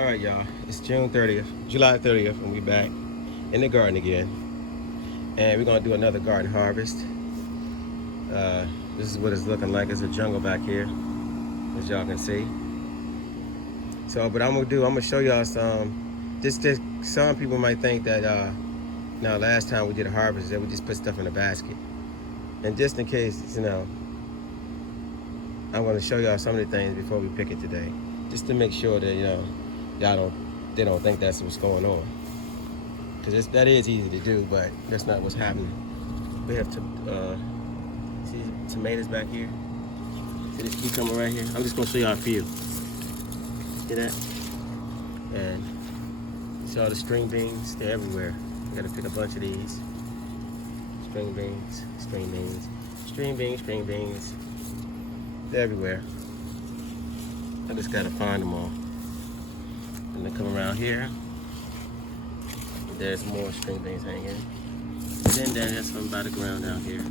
All right, y'all. It's July 30th, and we back in the garden again. And we're gonna do another garden harvest. This is what it's looking like. It's a jungle back here, as y'all can see. So, but I'm gonna show y'all some. Just some people might think that now last time we did a harvest that we just put stuff in a basket. And just in case, I'm gonna show y'all some of the things before we pick it today, just to make sure that they don't think that's what's going on. Because that is easy to do, but that's not what's happening. We have to see tomatoes back here. See this cucumber right here? I'm just gonna show y'all a few. See that? And see all the string beans? They're everywhere. You gotta pick a bunch of these. String beans, string beans, string beans, string beans. They're everywhere. I just gotta find them all. And then come around here. There's more string beans hanging. And then there's some by the ground down here.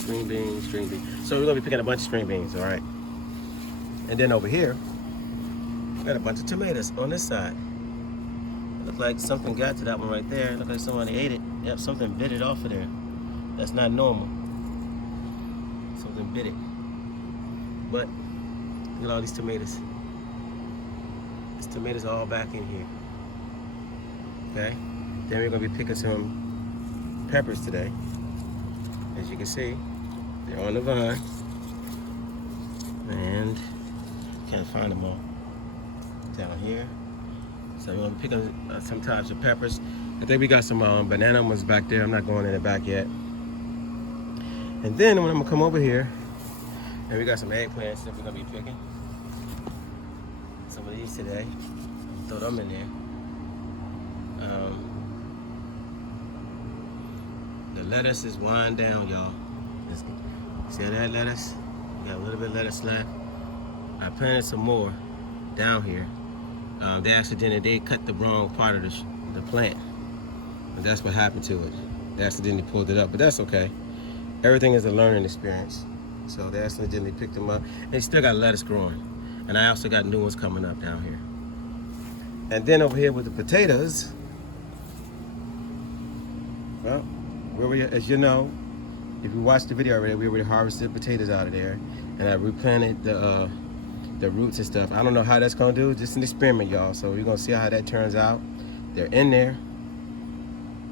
String beans, string beans. So we're gonna be picking a bunch of string beans, all right? And then over here, we got a bunch of tomatoes on this side. Look like something got to that one right there. Look like somebody ate it. Yep, something bit it off of there. That's not normal. Something bit it. But look at all these tomatoes. These tomatoes are all back in here. Okay? Then we're gonna be picking some peppers today. As you can see, they're on the vine. And can't find them all down here. So we're gonna pick up some types of peppers. I think we got some banana ones back there. I'm not going in the back yet. And then when I'm gonna come over here, and we got some eggplants that we're gonna be picking. Some of these today. Throw them in there. The lettuce is winding down, y'all. See that lettuce? We got a little bit of lettuce left. I planted some more down here. They cut the wrong part of the plant. And that's what happened to it. They accidentally pulled it up, but that's okay. Everything is a learning experience. So they accidentally picked them up. They still got lettuce growing. And I also got new ones coming up down here. And then over here with the potatoes, well, as you know, if you watched the video already, we already harvested potatoes out of there. And I replanted the roots and stuff. I don't know how that's gonna do, just an experiment, y'all. So we're gonna see how that turns out. They're in there.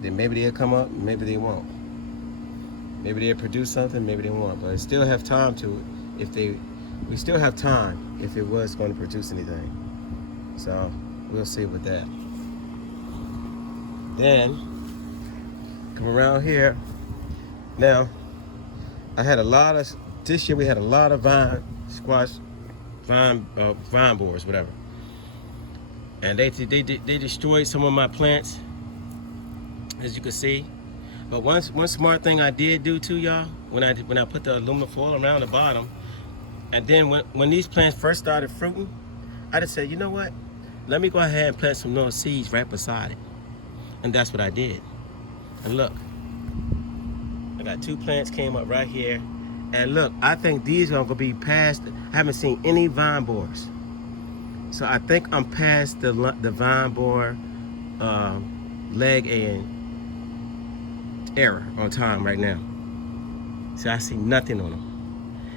Then maybe they'll come up, maybe they won't. Maybe they'll produce something, maybe they won't. But still have time to it we still have time if it was going to produce anything. So we'll see with that. Then come around here. Now this year we had a lot of vine borers, whatever. And they destroyed some of my plants, as you can see. But one smart thing I did do too, y'all, when I put the aluminum foil around the bottom, and then when these plants first started fruiting, I just said, you know what? Let me go ahead and plant some more seeds right beside it. And that's what I did. And look, I got 2 plants came up right here. And look, I think these are gonna be past, I haven't seen any vine borers. So I think I'm past the vine borer leg and error on time right now. So I see nothing on them.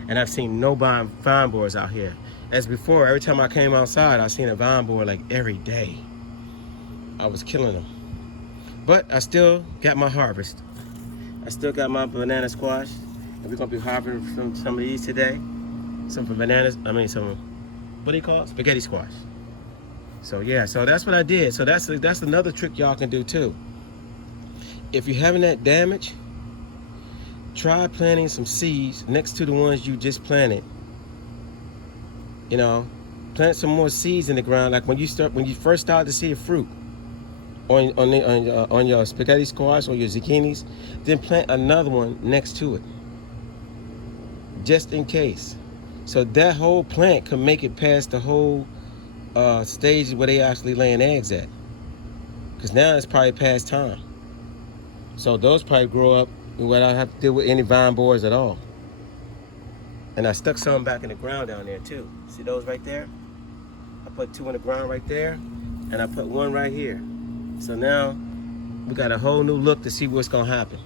And I've seen no vine borers out here. As before, every time I came outside, I seen a vine borer like every day. I was killing them. But I still got my harvest. I still got my banana squash. And we're gonna be harvesting from some of these today. Some for bananas, what do you call it? Spaghetti squash. So yeah, so that's what I did. So that's another trick y'all can do too. If you're having that damage, try planting some seeds next to the ones you just planted. You know, plant some more seeds in the ground, like when you first start to see a fruit on your spaghetti squash or your zucchinis, then plant another one next to it, just in case. So that whole plant can make it past the whole stage where they actually laying eggs at. Because now it's probably past time. So those probably grow up without having to deal with any vine borers at all. And I stuck some back in the ground down there too. See those right there? I put 2 in the ground right there, and I put 1 right here. So now we got a whole new look to see what's gonna happen.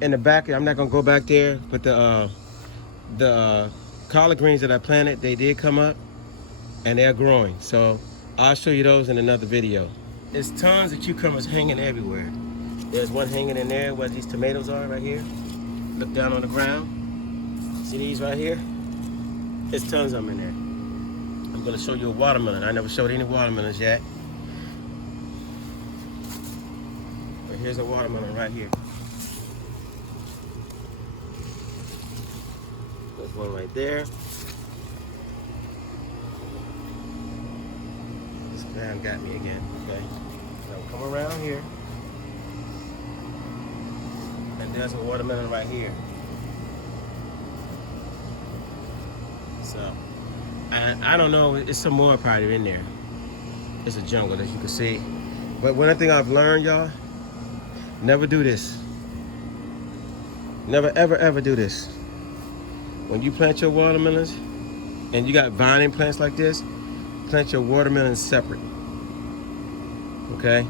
In the back, I'm not gonna go back there, but the collard greens that I planted, they did come up and they're growing. So I'll show you those in another video. There's tons of cucumbers hanging everywhere. There's one hanging in there where these tomatoes are right here. Look down on the ground. See these right here? There's tons of them in there. I'm gonna show you a watermelon. I never showed any watermelons yet. But here's a watermelon right here. There's one right there. This man got me again, okay? Now come around here. And there's a watermelon right here. So, I don't know, it's some more probably in there. It's a jungle, as you can see. But one thing I've learned, y'all, never do this. Never, ever, ever do this. When you plant your watermelons, and you got vining plants like this, plant your watermelons separate. Okay?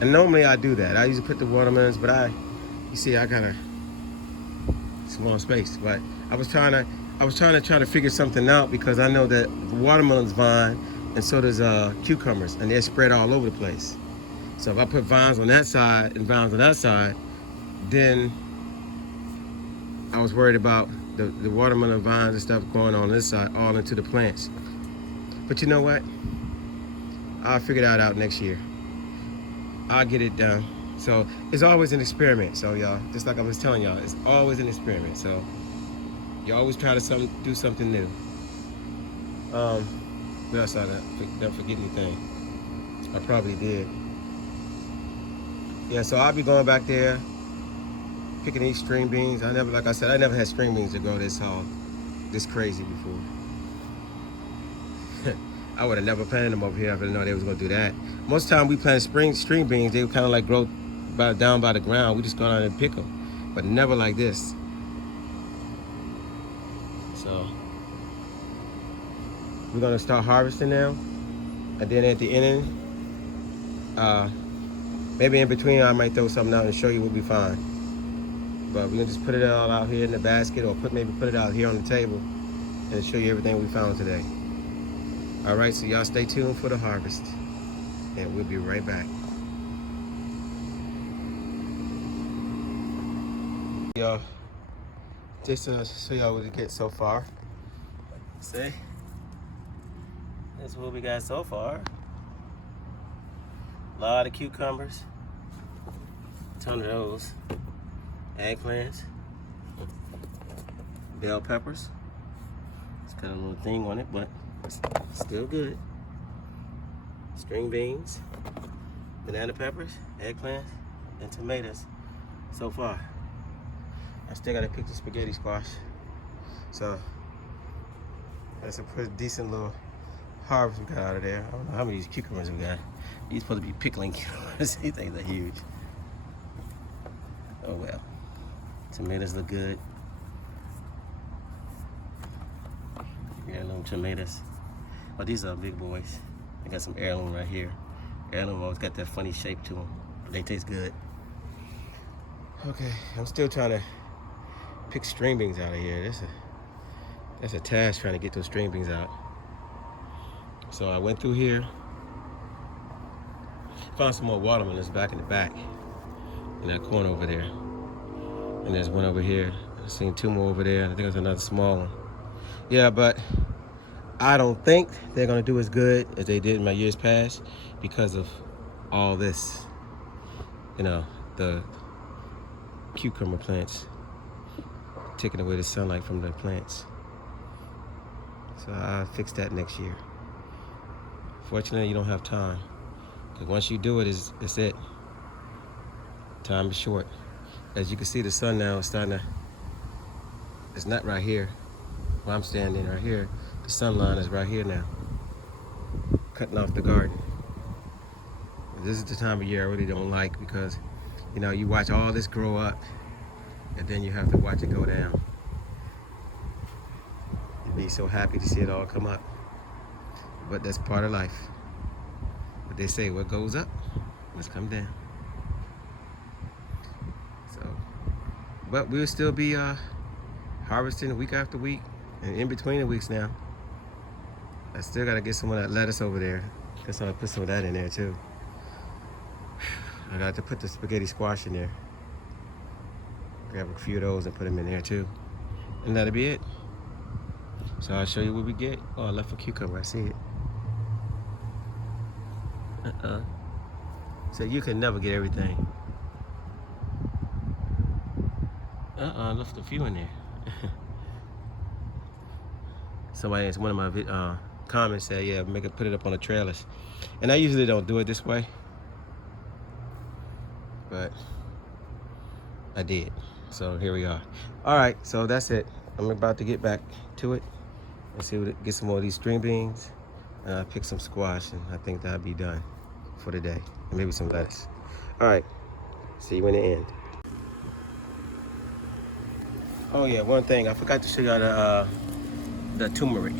And normally I do that. I usually put the watermelons, but you see, I got a small space. But I was trying to figure something out, because I know that the watermelons vine, and so does cucumbers, and they're spread all over the place. So if I put vines on that side and vines on that side, then I was worried about the watermelon vines and stuff going on this side, all into the plants. But you know what? I'll figure that out next year. I'll get it done. So it's always an experiment. So y'all, just like I was telling y'all, it's always an experiment. So you always try to do something new. What else I don't forget anything. I probably did. Yeah, so I'll be going back there, picking these string beans. Like I said, I never had string beans to grow this crazy before. I would have never planted them over here if I didn't know they was gonna do that. Most of the time we plant string beans, they would kind of like grow down by the ground. We just go down and pick them, but never like this. So we're gonna start harvesting now, and then at the end, maybe in between, I might throw something out and show you what we find. But we're gonna just put it all out here in the basket, or maybe put it out here on the table and show you everything we found today. All right, so y'all stay tuned for the harvest, and we'll be right back. Y'all, just to show y'all what we get so far. See? That's what we got so far. A lot of cucumbers. A ton of those. Eggplants. Bell peppers. It's got a little thing on it, but still good. String beans. Banana peppers. Eggplants. And tomatoes so far. I still gotta pick the spaghetti squash. So that's a pretty decent little harvest we got out of there. I don't know how many of these cucumbers we got. These supposed to be pickling cucumbers. These things are huge. Oh well. Tomatoes look good. Heirloom tomatoes. Oh, these are big boys. I got some heirloom right here. Heirloom always got that funny shape to them, but they taste good. Okay, I'm still trying to pick string beans out of here. That's a task, trying to get those string beans out. So I went through here, found some more watermelons back in the back, in that corner over there. And there's one over here. I've seen 2 more over there. I think there's another small one. Yeah, but I don't think they're gonna do as good as they did in my years past, because of all this, the cucumber plants taking away the sunlight from the plants. So I'll fix that next year. Fortunately, you don't have time, because once you do it, it's it. Time is short. As you can see, the sun now is starting to, it's not right here where I'm standing, right here. The sun line is right here now, cutting off the garden. This is the time of year I really don't like, because you watch all this grow up, and then you have to watch it go down. Be so happy to see it all come up. But that's part of life. But they say what goes up must come down. So, but we'll still be harvesting week after week and in between the weeks now. I still gotta get some of that lettuce over there. Guess I'll put some of that in there too. I got to put the spaghetti squash in there. Grab a few of those and put them in there too. And that'll be it. So I'll show you what we get. Oh, I left a cucumber, I see it. So you can never get everything. I left a few in there. Somebody in one of my comments said, yeah, put it up on the trailers. And I usually don't do it this way, but I did. So here we are. All right, so that's it. I'm about to get back to it and see get some more of these string beans. Pick some squash, and I think that'll be done for the day. And maybe some lettuce. All right, see you in the end. Oh yeah, one thing, I forgot to show y'all the turmeric.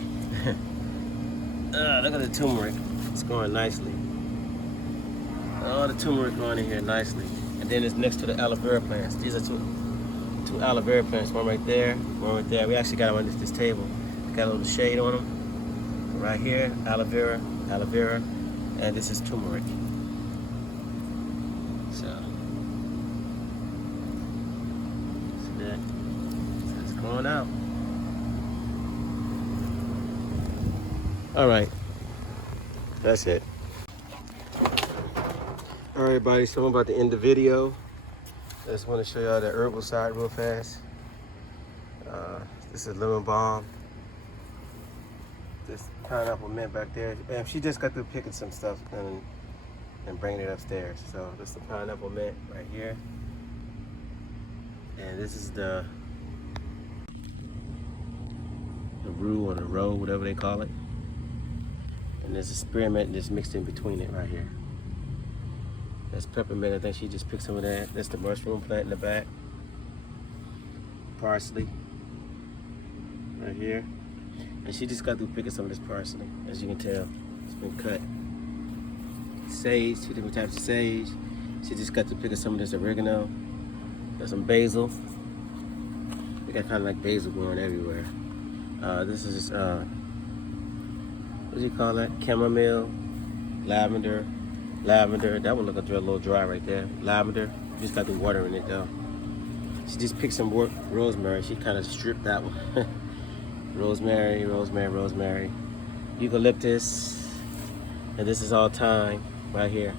Look at the turmeric. It's growing nicely. All the turmeric growing in here nicely. And then it's next to the aloe vera plants. These are two aloe vera plants. One right there, one right there. We actually got them on this table. Got a little shade on them. Right here, aloe vera, and this is turmeric. So, see that? So it's growing out. All right, that's it. All right, everybody, so I'm about to end the video. I just want to show y'all the herbal side real fast. This is lemon balm. This pineapple mint back there. And she just got through picking some stuff and bringing it upstairs. So this is the pineapple mint right here. And this is the roux or the roe, whatever they call it. And there's a spearmint that's mixed in between it right here. That's peppermint. I think she just picked some of that. That's the mushroom plant in the back. Parsley right here. And she just got through picking some of this parsley. As you can tell, it's been cut. Sage, 2 different types of sage. She just got through picking some of this oregano. Got some basil. They got kind of like basil growing everywhere. This is what do you call that? Chamomile, lavender. That one look a little dry right there. Lavender. Just got the water in it though. She just picked some rosemary. She kind of stripped that one. rosemary. Eucalyptus. And this is all thyme right here.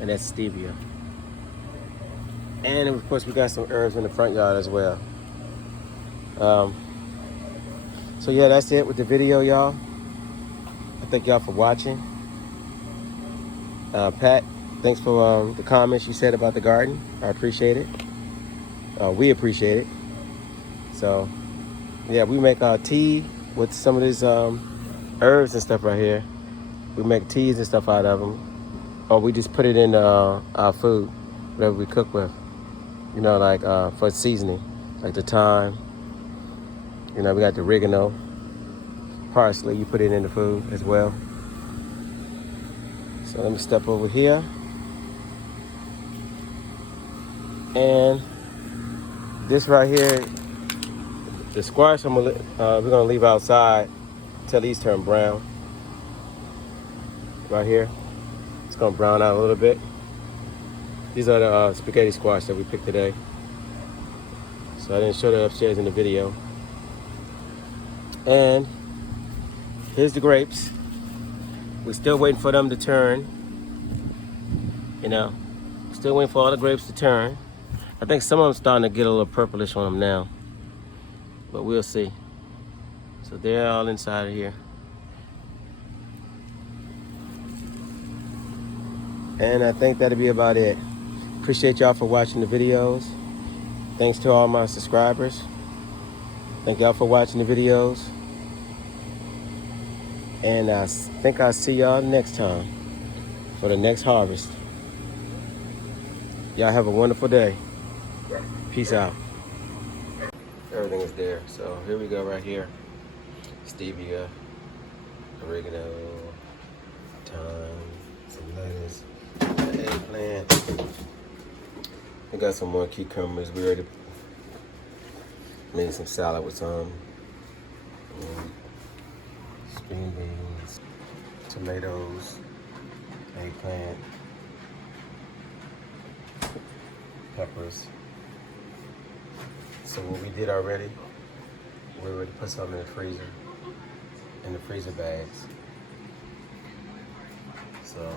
And that's stevia. And of course we got some herbs in the front yard as well. So yeah, that's it with the video, y'all. I thank y'all for watching. Pat, thanks for the comments you said about the garden. I appreciate it. We appreciate it. So yeah, we make our tea with some of these herbs and stuff right here. We make teas and stuff out of them. Or we just put it in our food, whatever we cook with. You know, like for seasoning, like the thyme. You know, we got the oregano, parsley, you put it in the food as well. So let me step over here. And this right here, the squash we're gonna leave outside till these turn brown. Right here, it's gonna brown out a little bit. These are the spaghetti squash that we picked today. So I didn't show that upstairs in the video. And here's the grapes. We're still waiting for them to turn. You know, still waiting for all the grapes to turn. I think some of them starting to get a little purplish on them now, but we'll see. So they're all inside of here. And I think that'll be about it. Appreciate y'all for watching the videos. Thanks to all my subscribers. Thank y'all for watching the videos. And I think I'll see y'all next time for the next harvest. Y'all have a wonderful day. Peace out. All everything is there. So here we go right here. Stevia, oregano, thyme, some lettuce, an eggplant. We got some more cucumbers. We already made some salad with some. String beans, tomatoes, eggplant, peppers. So what we did already, we already put some in the freezer, in the freezer bags. So